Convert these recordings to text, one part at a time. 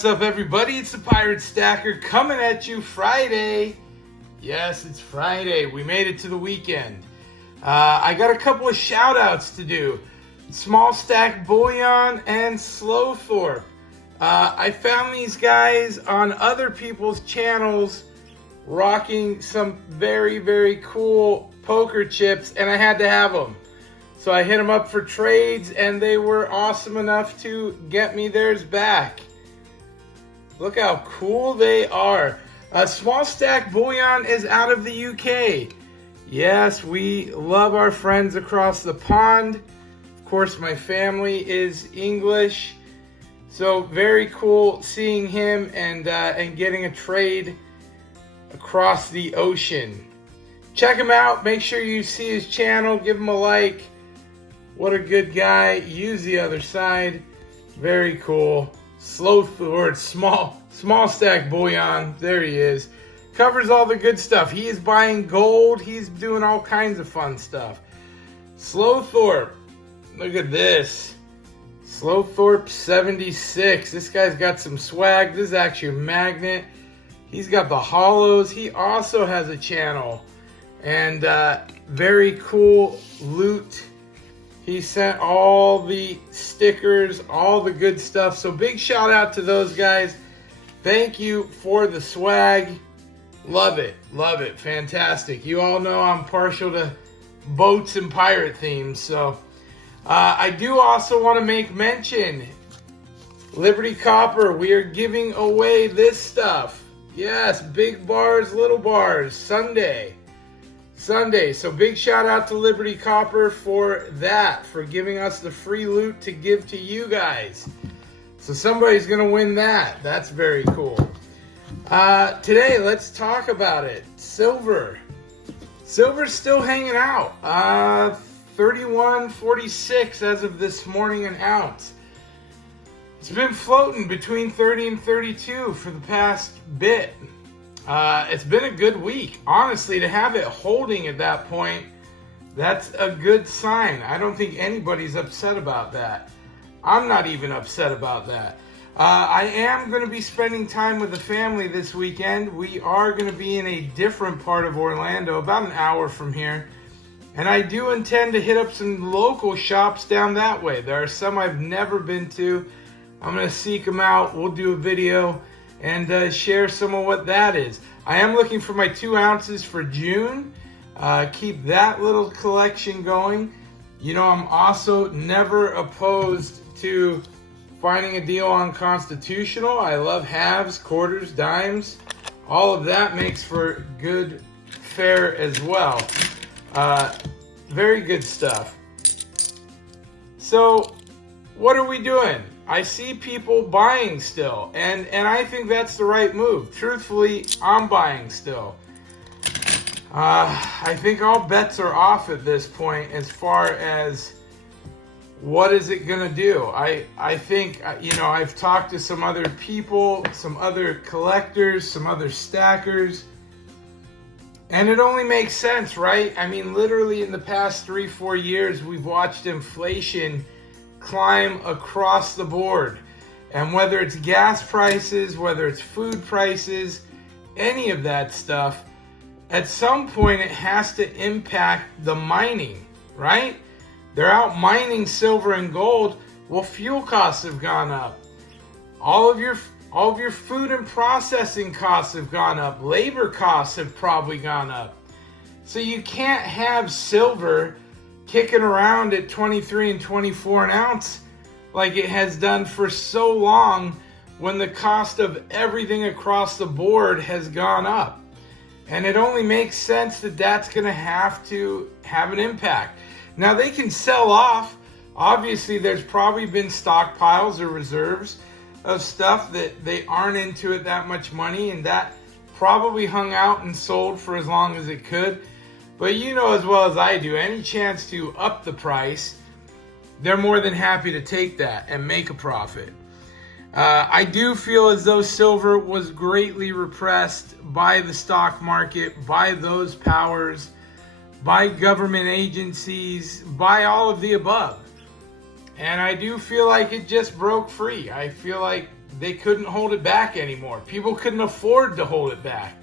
What's up, everybody? It's the Pirate Stacker coming at you Friday. Yes, it's Friday. We made it to the weekend. I got a couple of shout outs to do. Small Stack Bullion and Slowthorpe. I found these guys on other people's channels rocking some very, very cool poker chips, and I had to have them. So I hit them up for trades, and they were awesome enough to get me theirs back. Look how cool they are. Small Stack Bullion is out of the UK. Yes, we love our friends across the pond. Of course, my family is English. So very cool seeing him and getting a trade across the ocean. Check him out. Make sure you see his channel. Give him a like. What a good guy. Use the other side. Very cool. Slowthorpe, small stack bullion. There he is. Covers all the good stuff. He is buying gold. He's doing all kinds of fun stuff. Slowthorpe. Look at this. Slowthorpe 76. This guy's got some swag. This is actually a magnet. He's got the hollows. He also has a channel. And very cool loot. He sent all the stickers, all the good stuff. So big shout out to those guys. Thank you for the swag. Love it. Love it. Fantastic. You all know I'm partial to boats and pirate themes. So I do also want to make mention. Liberty Copper. We are giving away this stuff. Yes. Big bars, little bars. Sunday. So big shout out to Liberty Copper for that, for giving us the free loot to give to you guys. So somebody's going to win that. That's very cool. Today, let's talk about it. Silver. Silver's still hanging out. 31.46 as of this morning an ounce. It's been floating between 30 and 32 for the past bit. It's been a good week. Honestly, to have it holding at that point, that's a good sign. I don't think anybody's upset about that. I'm not even upset about that. I am going to be spending time with the family this weekend. We are going to be in a different part of Orlando, about an hour from here. And I do intend to hit up some local shops down that way. There are some I've never been to. I'm going to seek them out. We'll do a video and share some of what that is. I am looking for my 2 ounces for June. Keep that little collection going. You know, I'm also never opposed to finding a deal on Constitutional. I love halves, quarters, dimes. All of that makes for good fare as well. Very good stuff. So, what are we doing? I see people buying still, and I think that's the right move. Truthfully, I'm buying still. I think all bets are off at this point as far as what is it going to do. I think, you know, I've talked to some other people, some other collectors, some other stackers, and it only makes sense, right? I mean, literally in the past 3-4 years, we've watched inflation climb across the board, and whether it's gas prices, whether it's food prices, any of that stuff, at some point it has to impact the mining, right? They're out mining silver and gold. Well, fuel costs have gone up. All of your food and processing costs have gone up. Labor costs have probably gone up. So you can't have silver kicking around at 23 and 24 an ounce like it has done for so long when the cost of everything across the board has gone up. And it only makes sense that that's going to have an impact. Now, they can sell off. Obviously, there's probably been stockpiles or reserves of stuff that they aren't into it that much money, and that probably hung out and sold for as long as it could. But you know as well as I do, any chance to up the price, they're more than happy to take that and make a profit. I do feel as though silver was greatly repressed by the stock market, by those powers, by government agencies, by all of the above. And I do feel like it just broke free. I feel like they couldn't hold it back anymore. People couldn't afford to hold it back.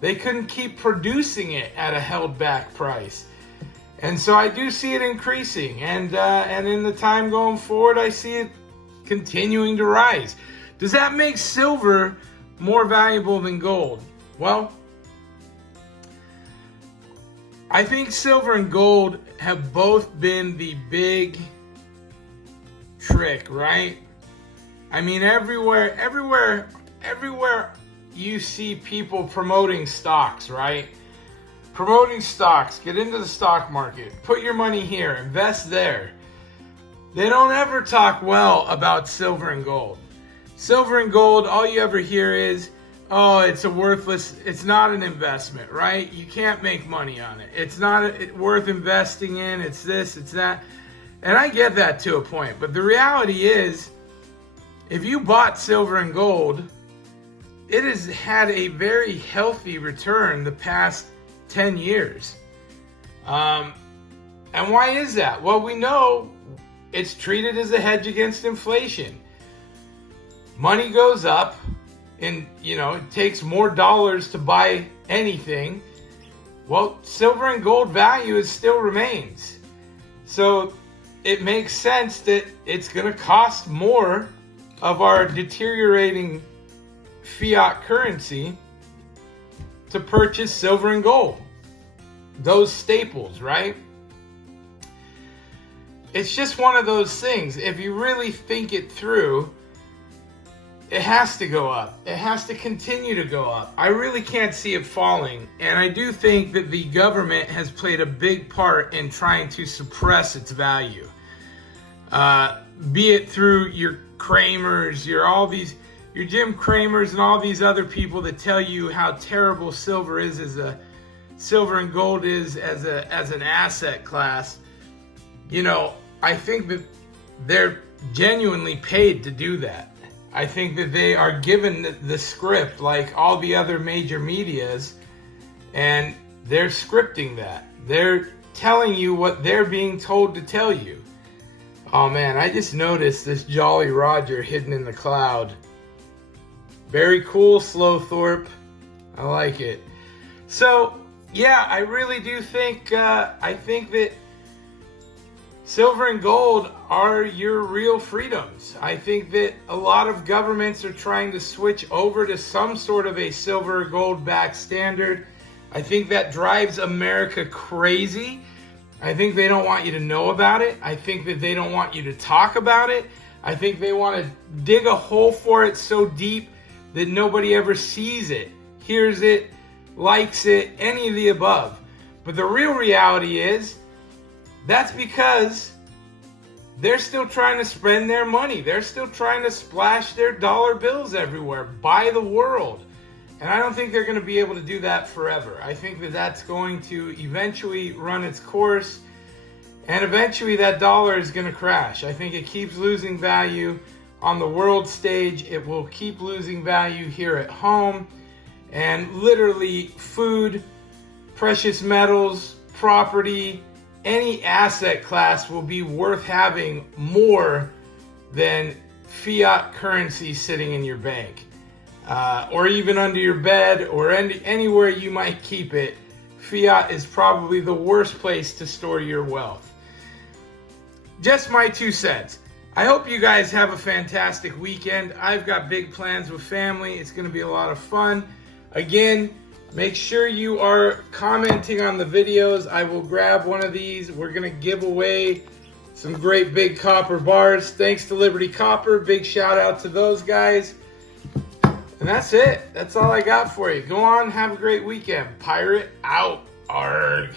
They couldn't keep producing it at a held back price. And so I do see it increasing, and in the time going forward, I see it continuing to rise. Does that make silver more valuable than gold? Well, I think silver and gold have both been the big trick, right? I mean, everywhere you see people promoting stocks, right? Promoting stocks, get into the stock market, put your money here, invest there. They don't ever talk well about silver and gold. Silver and gold, all you ever hear is, oh, it's not an investment, right? You can't make money on it. It's not worth investing in, it's this, it's that. And I get that to a point, but the reality is, if you bought silver and gold, it has had a very healthy return the past 10 years. And why is that? Well, we know it's treated as a hedge against inflation. Money goes up, and it takes more dollars to buy anything. Well, silver and gold value still remains. So it makes sense that it's going to cost more of our deteriorating fiat currency to purchase silver and gold. Those staples, right? It's just one of those things. If you really think it through, it has to go up. It has to continue to go up. I really can't see it falling. And I do think that the government has played a big part in trying to suppress its value. Be it through your Kramers, your Jim Kramers and all these other people that tell you how terrible silver and gold is as an asset class. I think that they're genuinely paid to do that. I think that they are given the script like all the other major medias, and they're scripting that. They're telling you what they're being told to tell you. Oh man, I just noticed this Jolly Roger hidden in the cloud. Very cool, Slowthorpe. I like it. So, yeah, I really do think, I think that silver and gold are your real freedoms. I think that a lot of governments are trying to switch over to some sort of a silver or gold backed standard. I think that drives America crazy. I think they don't want you to know about it. I think that they don't want you to talk about it. I think they want to dig a hole for it so deep that nobody ever sees it, hears it, likes it, any of the above. But the real reality is, that's because they're still trying to spend their money. They're still trying to splash their dollar bills everywhere, buy the world. And I don't think they're going to be able to do that forever. I think that that's going to eventually run its course, and eventually that dollar is going to crash. I think it keeps losing value on the world stage. It will keep losing value here at home. And literally food, precious metals, property, any asset class will be worth having more than fiat currency sitting in your bank. Or even under your bed, or anywhere you might keep it. Fiat is probably the worst place to store your wealth. Just my 2 cents. I hope you guys have a fantastic weekend. I've got big plans with family. It's going to be a lot of fun. Again, make sure you are commenting on the videos. I will grab one of these. We're going to give away some great big copper bars. Thanks to Liberty Copper. Big shout out to those guys. And that's it. That's all I got for you. Go on, have a great weekend. Pirate out. Arg.